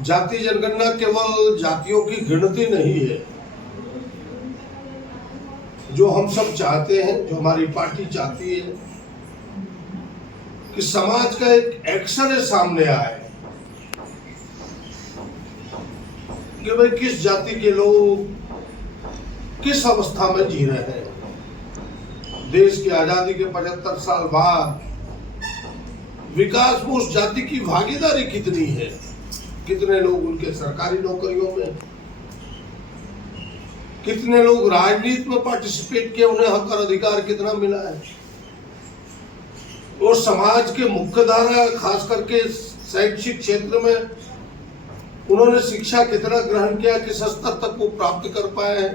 जाति जनगणना केवल जातियों की गिनती नहीं है। जो हम सब चाहते हैं, जो हमारी पार्टी चाहती है कि समाज का एक एक्शन सामने आए कि भाई किस जाति के लोग किस अवस्था में जी रहे हैं। देश की आजादी के 75 साल बाद विकास में उस जाति की भागीदारी कितनी है, कितने लोग उनके सरकारी नौकरियों में, कितने लोग राजनीति में पार्टिसिपेट किए, उन्हें हक और अधिकार कितना मिला है, और समाज के मुख्य धारा खास करके शैक्षिक क्षेत्र में उन्होंने शिक्षा कितना ग्रहण किया, किस स्तर तक वो प्राप्त कर पाए हैं।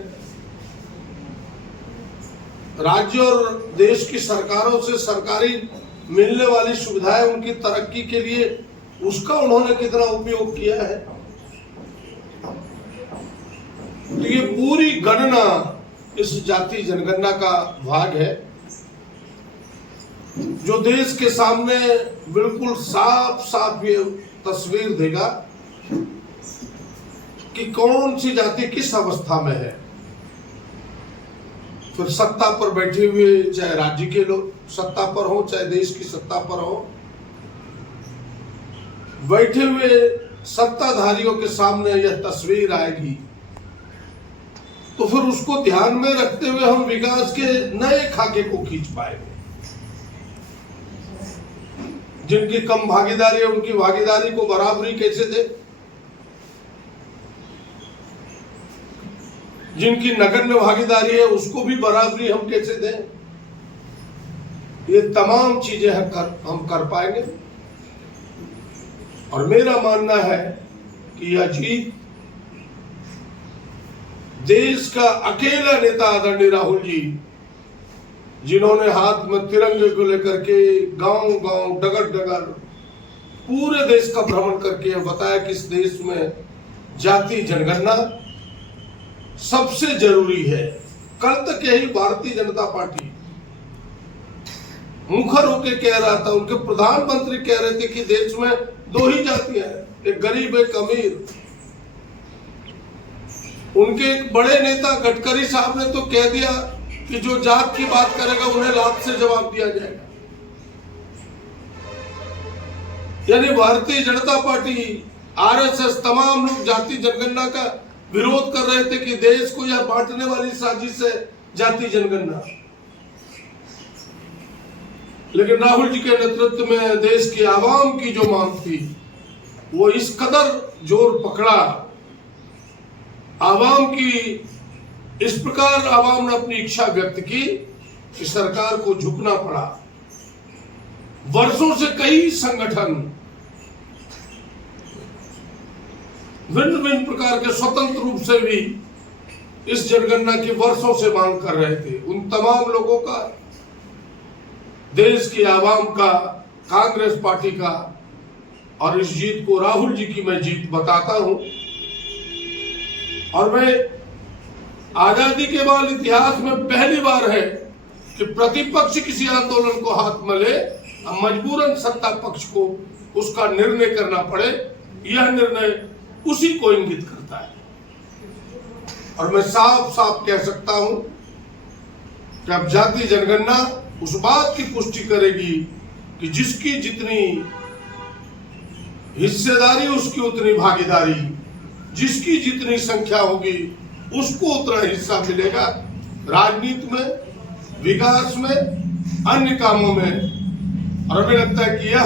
राज्य और देश की सरकारों से सरकारी मिलने वाली सुविधाएं उनकी तरक्की के लिए उसका उन्होंने कितना उपयोग किया है। तो ये पूरी गणना इस जाति जनगणना का भाग है जो देश के सामने बिल्कुल साफ साफ ये तस्वीर देगा कि कौन सी जाति किस अवस्था में है। फिर सत्ता पर बैठे हुए चाहे राज्य के लोग सत्ता पर हो, चाहे देश की सत्ता पर हो, बैठे हुए सत्ताधारियों के सामने यह तस्वीर आएगी तो फिर उसको ध्यान में रखते हुए हम विकास के नए खाके को खींच पाएंगे। जिनकी कम भागीदारी है उनकी भागीदारी को बराबरी कैसे दे, जिनकी नगण्य भागीदारी है उसको भी बराबरी हम कैसे दें। ये तमाम चीजें हम कर पाएंगे। और मेरा मानना है कि यह जीत देश का अकेला नेता आदरणीय राहुल जी, जिन्होंने हाथ में तिरंगे को लेकर के गांव गांव डगर डगर पूरे देश का भ्रमण करके बताया कि इस देश में जाति जनगणना सबसे जरूरी है। कल तक यही भारतीय जनता पार्टी मुखर होकर कह रहा था, उनके प्रधानमंत्री कह रहे थे कि देश में दो ही जातियां हैं, एक गरीब एक अमीर। उनके एक बड़े नेता गडकरी साहब ने तो कह दिया कि जो जात की बात करेगा उन्हें लात से जवाब दिया जाएगा। यानी भारतीय जनता पार्टी, आरएसएस, तमाम लोग जाति जनगणना का विरोध कर रहे थे कि देश को यह बांटने वाली साजिश है जाति जनगणना। लेकिन राहुल जी के नेतृत्व में देश की आवाम की जो मांग थी वो इस कदर जोर पकड़ा, आवाम की इस प्रकार आवाम ने अपनी इच्छा व्यक्त की कि सरकार को झुकना पड़ा। वर्षों से कई संगठन भिन्न भिन्न प्रकार के स्वतंत्र रूप से भी इस जनगणना की वर्षों से मांग कर रहे थे। उन तमाम लोगों का, देश की आवाम का, कांग्रेस पार्टी का, और इस जीत को राहुल जी की मैं जीत बताता हूं। और मैं आजादी के बाद इतिहास में पहली बार है कि प्रतिपक्ष किसी आंदोलन को हाथ में ले, मजबूरन सत्ता पक्ष को उसका निर्णय करना पड़े, यह निर्णय उसी को इंगित करता है। और मैं साफ साफ कह सकता हूं कि अब जाति जनगणना उस बात की पुष्टि करेगी कि जिसकी जितनी हिस्सेदारी उसकी उतनी भागीदारी, जिसकी जितनी संख्या होगी उसको उतना हिस्सा मिलेगा राजनीति में, विकास में, अन्य कामों में। और हमें लगता है कि यह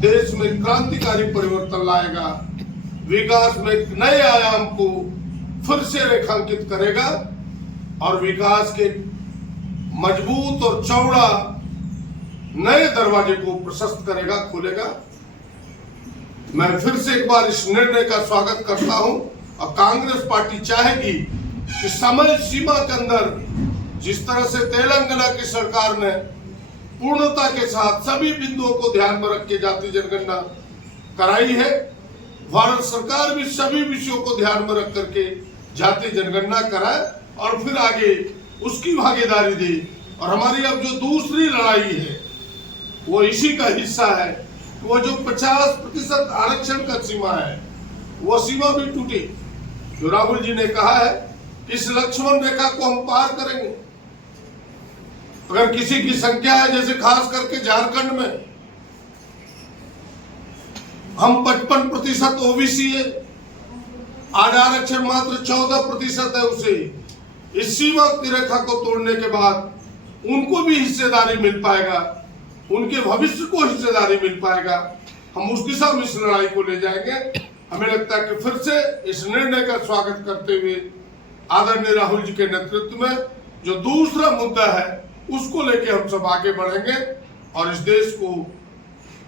देश में क्रांतिकारी परिवर्तन लाएगा, विकास में एक नए आयाम को फिर से रेखांकित करेगा और विकास के मजबूत और चौड़ा नए दरवाजे को प्रशस्त करेगा, खोलेगा। मैं फिर से एक बार इस निर्णय का स्वागत करता हूं और कांग्रेस पार्टी चाहेगी कि समय सीमा के अंदर जिस तरह से तेलंगाना की सरकार ने पूर्णता के साथ सभी बिंदुओं को ध्यान में रख के जाति जनगणना कराई है, भारत सरकार भी सभी विषयों को ध्यान में रख करके जाति जनगणना कराए और फिर आगे उसकी भागीदारी दे। और हमारी अब जो दूसरी लड़ाई है वो इसी का हिस्सा है। वो जो 50% आरक्षण का सीमा है वो सीमा भी टूटी। जो राहुल जी ने कहा है इस लक्ष्मण रेखा को हम पार करेंगे। अगर किसी की संख्या है, जैसे खास करके झारखंड में हम 55% ओबीसी है, आज आरक्षण मात्र 14% है, उसे इस सीमा की रेखा को तोड़ने के बाद उनको भी हिस्सेदारी मिल पाएगा, उनके भविष्य को हिस्सेदारी मिल पाएगा। हम उस दिशा में इस लड़ाई को ले जाएंगे। हमें लगता है कि फिर से इस निर्णय का स्वागत करते हुए आदरणीय राहुल जी के नेतृत्व में जो दूसरा मुद्दा है उसको लेके हम सब आगे बढ़ेंगे और इस देश को,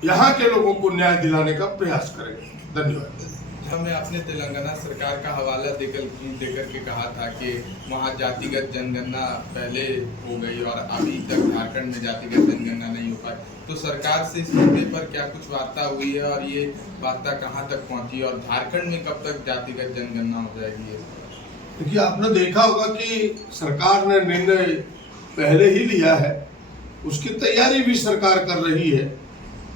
यहाँ के लोगों को न्याय दिलाने का प्रयास करेंगे। धन्यवाद। हमने अपने तेलंगाना सरकार का हवाला देकर के कहा था कि वहाँ जातिगत जनगणना पहले हो गई और अभी तक झारखंड में जातिगत जनगणना नहीं हो पाई, तो सरकार से इस मुद्दे पर क्या कुछ वार्ता हुई है और ये वार्ता कहाँ तक पहुँची और झारखंड में कब तक जातिगत जनगणना हो जाएगी? देखिए, आपने देखा होगा कि सरकार ने निर्णय पहले ही लिया है, उसकी तैयारी भी सरकार कर रही है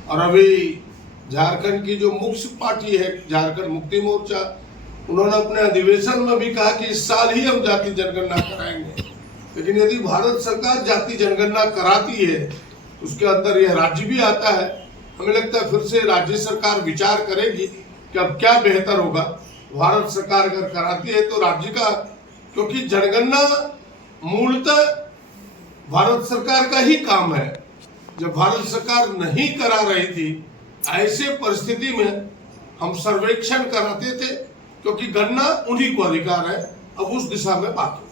और अभी झारखंड की जो मुख्य पार्टी है झारखंड मुक्ति मोर्चा, उन्होंने अपने अधिवेशन में भी कहा कि इस साल ही हम जाति जनगणना कराएंगे। लेकिन यदि भारत सरकार जाति जनगणना कराती है उसके अंदर यह राज्य भी आता है, हमें लगता है फिर से राज्य सरकार विचार करेगी कि अब क्या बेहतर होगा। भारत सरकार अगर कराती है तो राज्य का, क्योंकि जनगणना मूलतः भारत सरकार का ही काम है। जब भारत सरकार नहीं करा रही थी ऐसे परिस्थिति में हम सर्वेक्षण कराते थे, क्योंकि गणना उन्हीं को अधिकार है। अब उस दिशा में बात